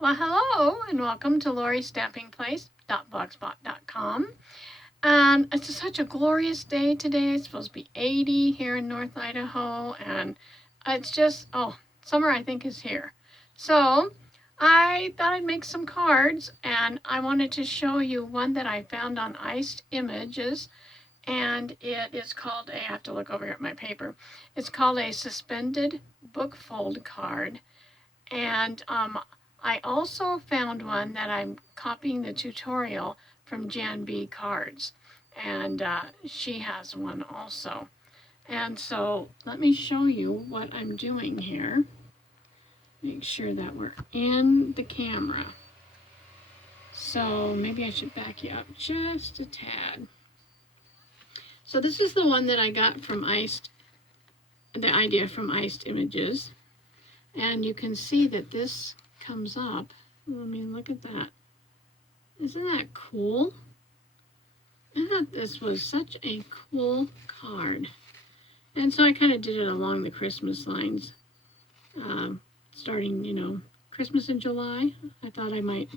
Well, hello and welcome to LoriStampingPlace.blogspot.com. And it's such a glorious day today. It's supposed to be 80 here in North Idaho, and it's just, summer I think is here. So I thought I'd make some cards, and I wanted to show you one that I found on Iced Images, and it is called, I have to look over here at my paper, it's called a suspended book fold card. And I also found one that I'm copying the tutorial from Jan B Cards, and she has one also. And so let me show you what I'm doing here. Make sure that we're in the camera. So maybe I should back you up just a tad. So this is the one that I got from the idea from Iced Images. And you can see that this comes up. I mean, look at that. Isn't that cool? I thought this was such a cool card. And so I kind of did it along the Christmas lines. Starting, Christmas in July. I thought I might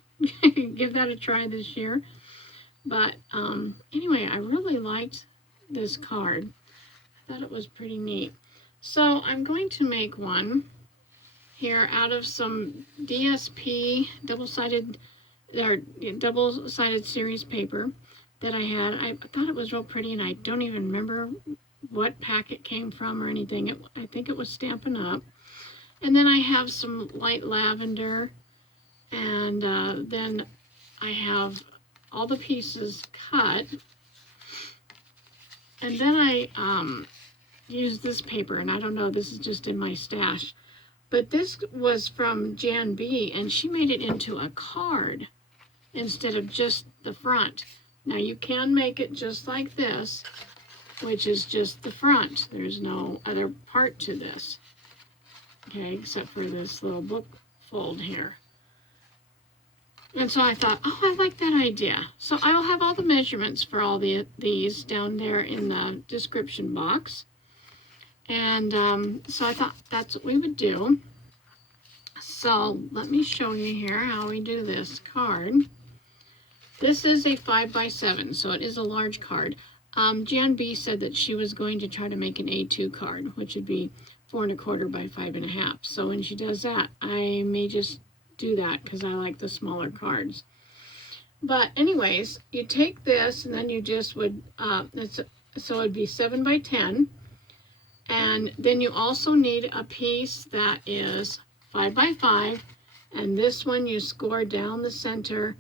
give that a try this year. But anyway, I really liked this card. I thought it was pretty neat. So I'm going to make one here out of some DSP double-sided series paper that I had. I thought it was real pretty, and I don't even remember what pack it came from or anything. I think it was Stampin' Up. And then I have some light lavender, and then I have all the pieces cut. And then I used this paper, and I don't know, this is just in my stash. But this was from Jan B, and she made it into a card instead of just the front. Now you can make it just like this, which is just the front. There's no other part to this, okay, except for this little book fold here. And so I thought, I like that idea. So I'll have all the measurements for all these down there in the description box. And so I thought that's what we would do. So let me show you here how we do this card. This is a 5x7, so it is a large card. Jan B said that she was going to try to make an A2 card, which would be 4 1/4 by 5 1/2. So when she does that, I may just do that because I like the smaller cards. But anyways, you take this and then you just would, so it'd be 7 by 10. And then you also need a piece that is 5 by 5, and this one you score down the center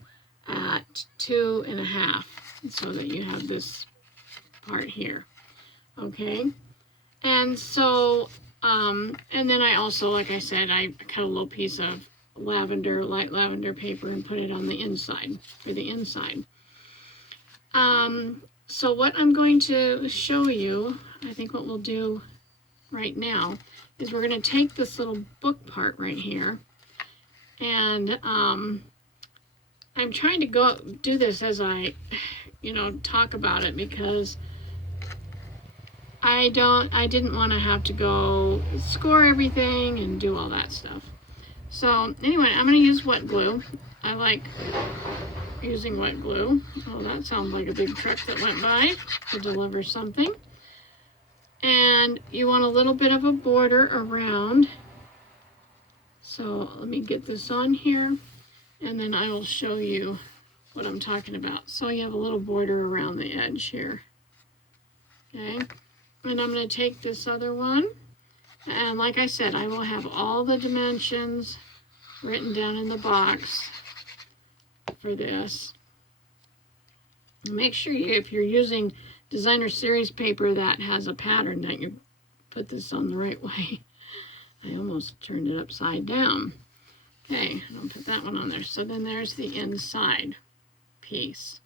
at 2 1/2, so that you have this part here, okay? And so, and then I also, like I said, I cut a little piece of light lavender paper and put it on the inside, for the inside. So what I'm going to show you, I think what we'll do right now, is we're going to take this little book part right here, and I'm trying to do this as I talk about it, because I didn't want to have to go score everything and do all that stuff. So anyway, I'm going to use wet glue. I like using wet glue. Oh, that sounds like a big truck that went by to deliver something. And you want a little bit of a border around. So let me get this on here, and then I will show you what I'm talking about. So you have a little border around the edge here. Okay, and I'm going to take this other one, and like I said, I will have all the dimensions written down in the box for this. Make sure if you're using designer series paper that has a pattern, that you put this on the right way. I almost turned it upside down. Okay, I'll put that one on there. So then there's the inside piece.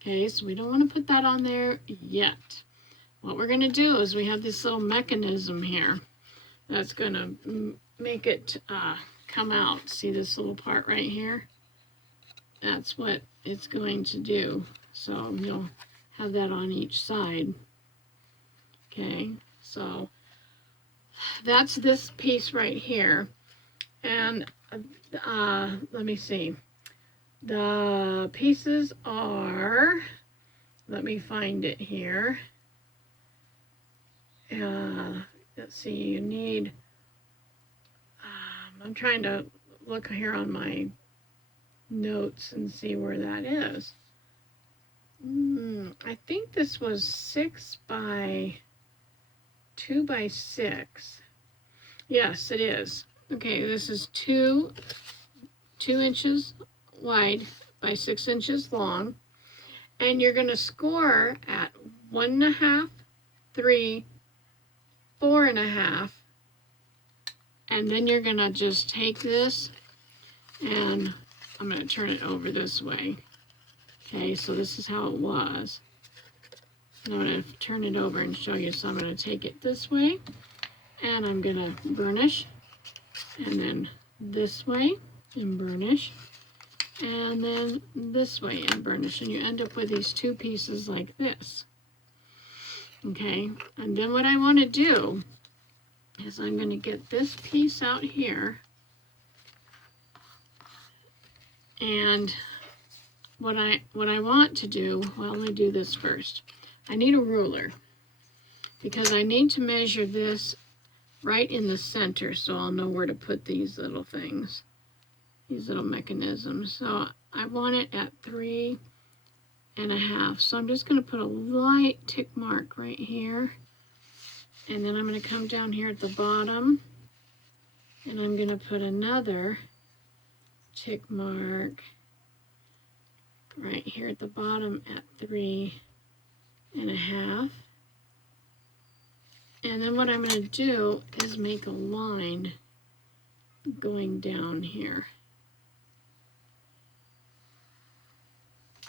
Okay, so we don't want to put that on there yet. What we're going to do is we have this little mechanism here that's going to make it come out. See this little part right here? That's what it's going to do. So you'll have that on each side. Okay, so that's this piece right here. And let me see. The pieces are, let me find it here. Let's see, you need, I'm trying to look here on my notes and see where that is. I think this was 6 by 2 by 6. Yes, it is. Okay, this is 2 inches wide by 6 inches long, and you're going to score at 1.5, 3, 4.5, and then you're going to just take this, and I'm going to turn it over this way. Okay, so this is how it was. And I'm going to turn it over and show you. So I'm going to take it this way, and I'm going to burnish, and then this way and burnish, and then this way and burnish, and you end up with these 2 pieces like this. Okay, and then what I want to do is I'm going to get this piece out here, and what I want to do, well, let me do this first. I need a ruler because I need to measure this right in the center so I'll know where to put these little things, these little mechanisms. So I want it at 3.5. So I'm just going to put a light tick mark right here. And then I'm going to come down here at the bottom, and I'm going to put another tick mark right here at the bottom at 3.5. And then what I'm going to do is make a line going down here.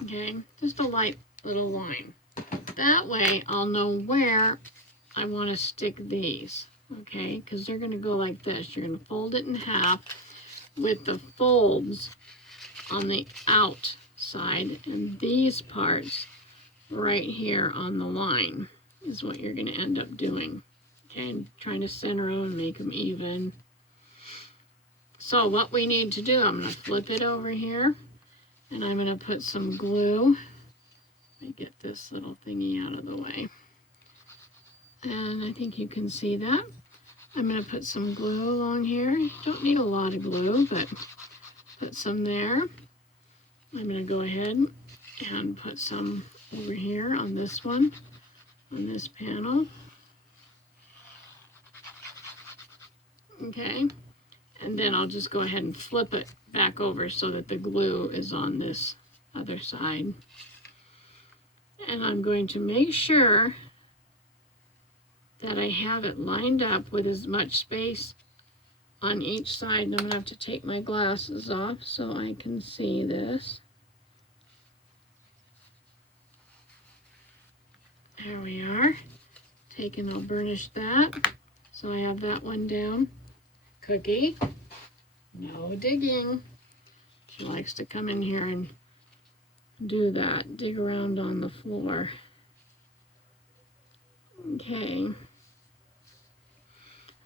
Okay, just a light little line. That way I'll know where I want to stick these, okay, because they're going to go like this. You're going to fold it in half with the folds on the outside, and these parts right here on the line is what you're going to end up doing. Okay, and trying to center them and make them even. So what we need to do, I'm going to flip it over here, and I'm going to put some glue. Let me get this little thingy out of the way. And I think you can see that. I'm going to put some glue along here. You don't need a lot of glue, but put some there. I'm going to go ahead and put some over here on this one, on this panel. Okay, and then I'll just go ahead and flip it back over so that the glue is on this other side. And I'm going to make sure that I have it lined up with as much space on each side. And I'm going to have to take my glasses off so I can see this. There we are. I'll burnish that. So I have that one down. Cookie, no digging. She likes to come in here and do that, dig around on the floor. Okay.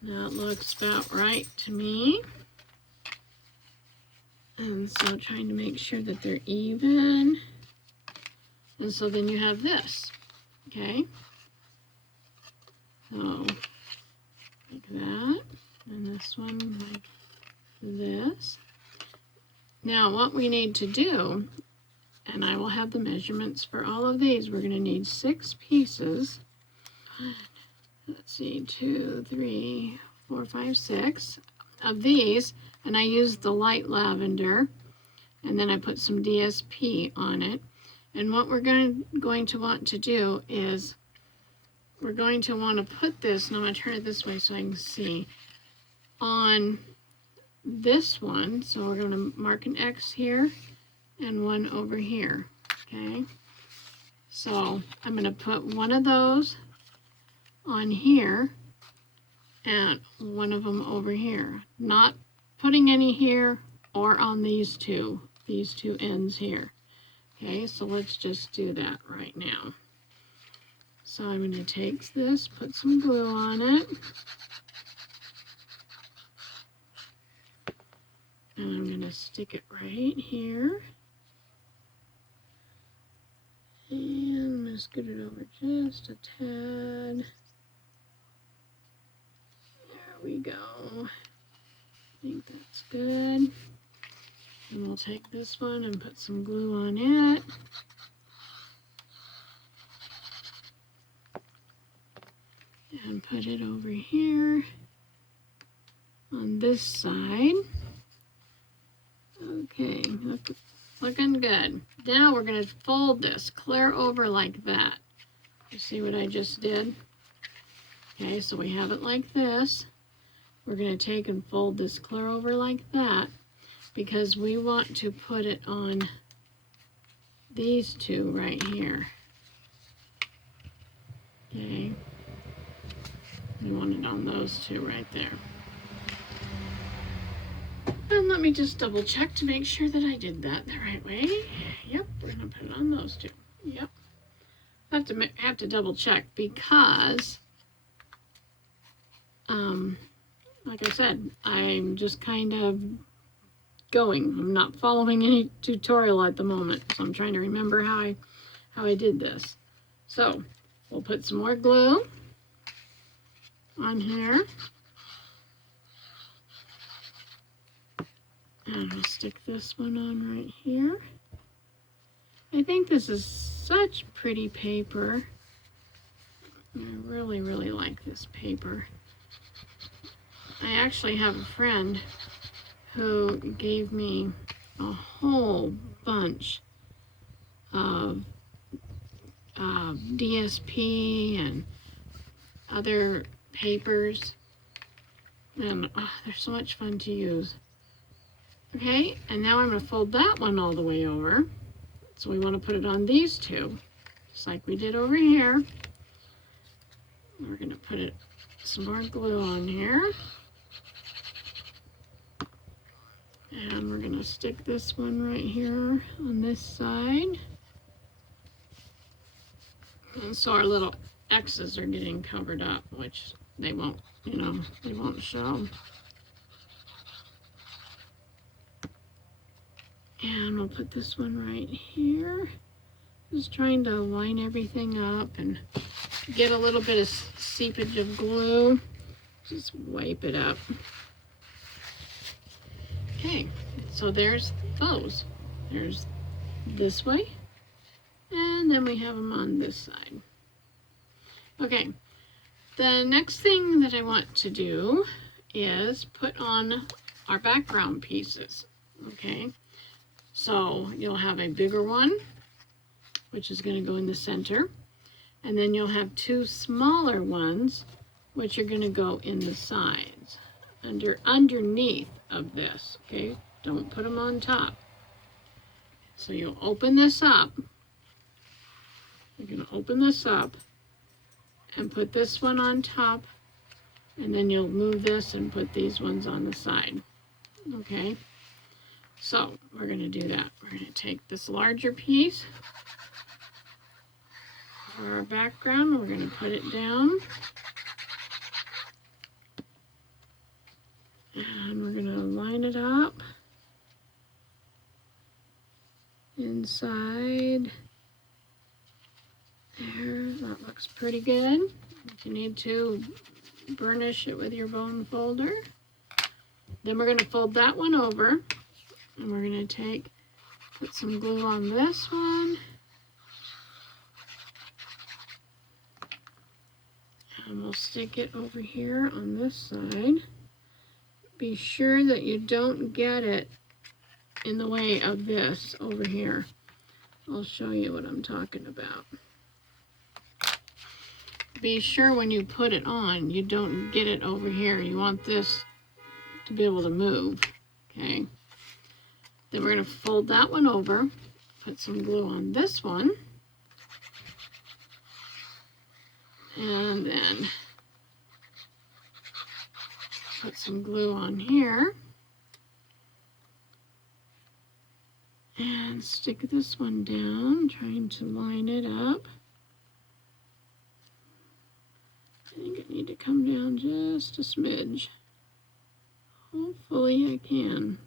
That looks about right to me. And so trying to make sure that they're even. And so then you have this, okay? So, like that. And this one like this. Now what we need to do, and I will have the measurements for all of these, we're going to need 6 pieces. Let's see, 2, 3, 4, 5, 6 of these, and I used the light lavender, and then I put some DSP on it. And what we're going to want to do is we're going to want to put this, and I'm going to turn it this way so I can see, on this one. So we're going to mark an X here and one over here, okay? So I'm going to put one of those on here and one of them over here. Not putting any here or on these two ends here. Okay, so let's just do that right now. So I'm going to take this, put some glue on it. And I'm going to stick it right here. And I'm going to scoot it over just a tad. There we go. I think that's good. And we'll take this one and put some glue on it. And put it over here on this side. Okay, looking good. Now we're going to fold this clear over like that. You see what I just did? Okay, so we have it like this. We're going to take and fold this clear over like that because we want to put it on these two right here. Okay, we want it on those two right there. And let me just double check to make sure that I did that the right way. Yep, we're going to put it on those two. Yep. I have to double check because, like I said, I'm just kind of going. I'm not following any tutorial at the moment, so I'm trying to remember how I did this. So we'll put some more glue on here. And we'll stick this one on right here. I think this is such pretty paper. I really, really like this paper. I actually have a friend who gave me a whole bunch of DSP and other papers. And they're so much fun to use. Okay, and now I'm going to fold that one all the way over. So we want to put it on these two, just like we did over here. We're going to put some more glue on here. And we're going to stick this one right here on this side. And so our little X's are getting covered up, which they won't, they won't show. And we'll put this one right here. Just trying to line everything up and get a little bit of seepage of glue. Just wipe it up. Okay, so there's those. There's this way, and then we have them on this side. Okay, the next thing that I want to do is put on our background pieces. Okay, so you'll have a bigger one, which is going to go in the center, and then you'll have two smaller ones, which are going to go in the sides, underneath of this. Okay, don't put them on top. So you'll open this up. You're going to open this up and put this one on top, and then you'll move this and put these ones on the side. Okay, so we're going to do that. We're going to take this larger piece for our background. We're going to put it down, and we're going to line it up inside there. That looks pretty good. If you need to, burnish it with your bone folder. Then we're going to fold that one over, and we're going to put some glue on this one. And we'll stick it over here on this side. Be sure that you don't get it in the way of this over here. I'll show you what I'm talking about. Be sure when you put it on, you don't get it over here. You want this to be able to move, okay? Then we're going to fold that one over, put some glue on this one, and then put some glue on here, and stick this one down, trying to line it up. I think I need to come down just a smidge. Hopefully I can.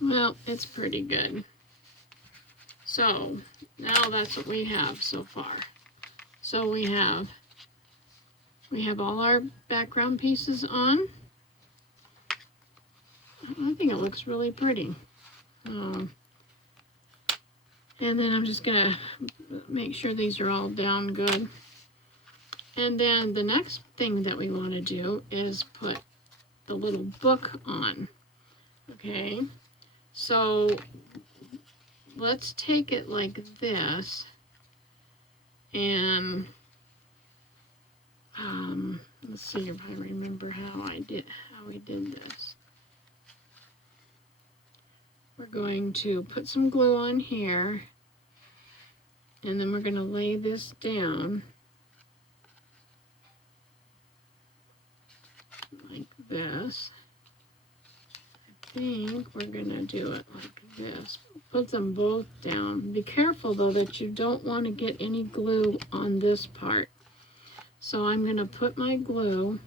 Well, it's pretty good. So now that's what we have so far. So we have all our background pieces on. I think it looks really pretty. And then I'm just gonna make sure these are all down good. And then the next thing that we want to do is put the little book on. Okay, so let's take it like this, and let's see if I remember how we did this. We're going to put some glue on here, and then we're going to lay this down like this. I think we're going to do it like this. Put them both down. Be careful though that you don't want to get any glue on this part. So I'm going to put my glue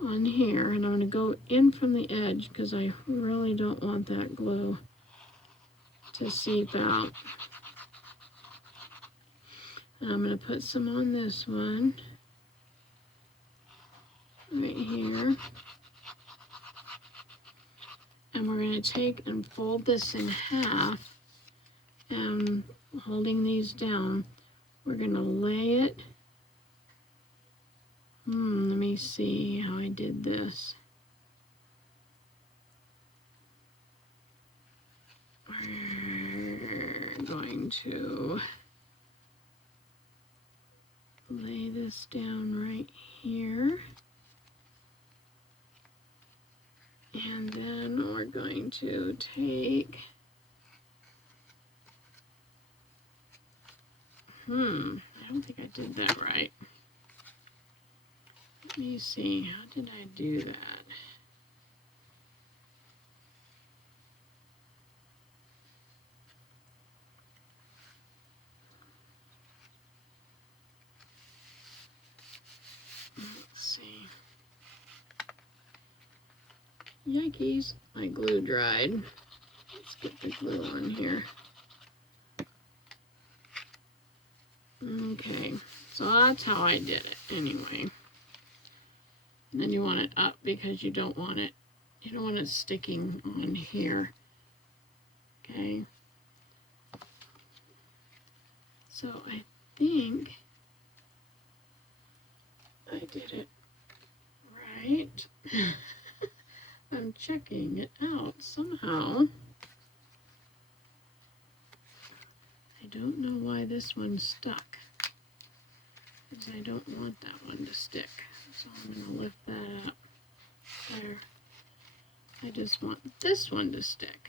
on here, and I'm going to go in from the edge because I really don't want that glue to seep out. And I'm going to put some on this one right here, and we're going to take and fold this in half, and holding these down, we're going to lay it. Let me see how I did this. We're going to lay this down right here. And then we're going to take, I don't think I did that right. Let me see, how did I do that? Let's see. Yikes, my glue dried. Let's get the glue on here. Okay, so that's how I did it anyway. And then you want it up because you don't want it sticking on here. Okay. So I think I did it right. I'm checking it out somehow. I don't know why this one stuck, because I don't want that one to stick. So I'm going to lift that up there. I just want this one to stick.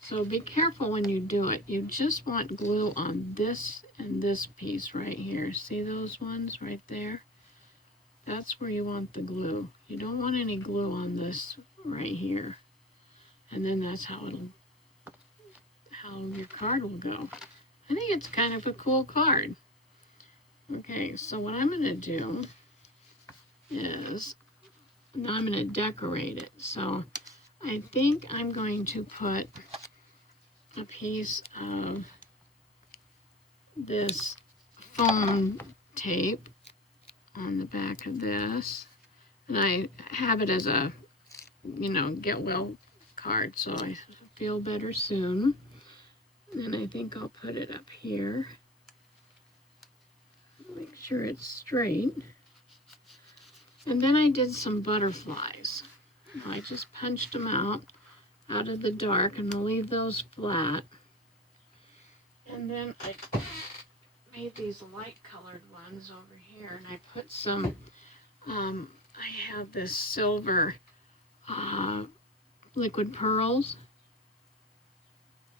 So be careful when you do it. You just want glue on this and this piece right here. See those ones right there? That's where you want the glue. You don't want any glue on this right here. And then that's how your card will go. I think it's kind of a cool card. Okay, so what I'm going to do is, now I'm going to decorate it. So I think I'm going to put a piece of this foam tape on the back of this. And I have it as a, get well card, so I feel better soon. And I think I'll put it up here. Make sure it's straight. And then I did some butterflies. I just punched them out of the dark, and I'll leave those flat. And then I made these light colored ones over here, and I put some, I have this silver liquid pearls,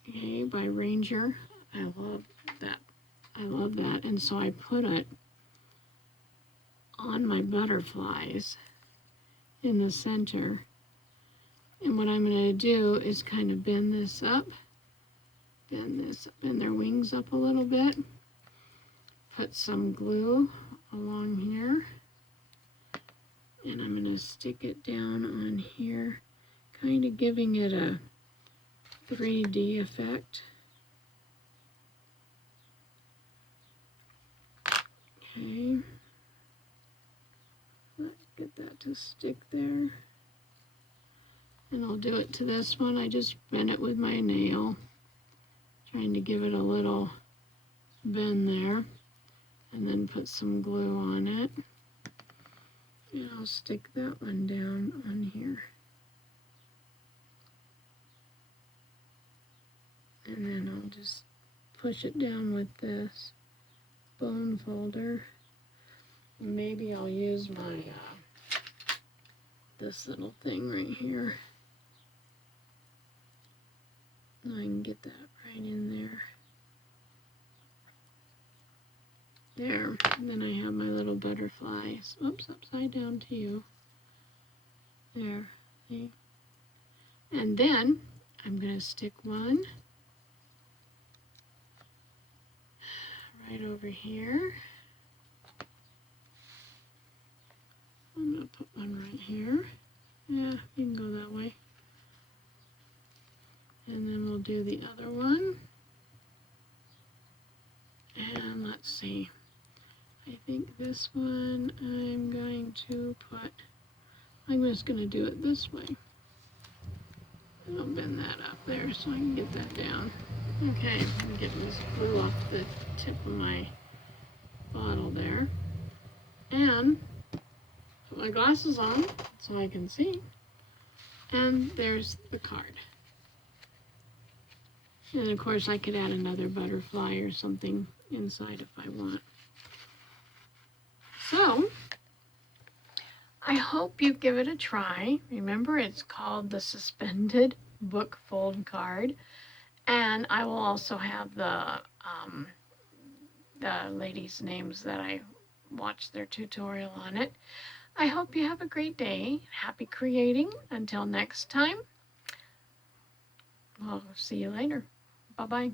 okay, by Ranger. I love that. I love that. And so I put it on my butterflies in the center. And what I'm going to do is kind of bend their wings up a little bit. Put some glue along here. And I'm going to stick it down on here, kind of giving it a 3D effect. Okay. Let's get that to stick there. And I'll do it to this one. I just bent it with my nail, trying to give it a little bend there, and then put some glue on it. And I'll stick that one down on here. And then I'll just push it down with this bone folder. Maybe I'll use my this little thing right here. I can get that right in there. There, and then I have my little butterflies. Oops, upside down to you. There, see? And then I'm gonna stick one right over here. I'm gonna put one right here. Yeah, you can go that way. And then we'll do the other one. And let's see. I think this one I'm going to put, I'm just going to do it this way. I'll bend that up there so I can get that down. Okay, I'm getting this glue off the tip of my bottle there. And put my glasses on so I can see. And there's the card. And of course I could add another butterfly or something inside if I want. So, I hope you give it a try. Remember, it's called the Suspended Book Fold Card. And I will also have the ladies' names that I watched their tutorial on it. I hope you have a great day. Happy creating. Until next time, I'll see you later. Bye-bye.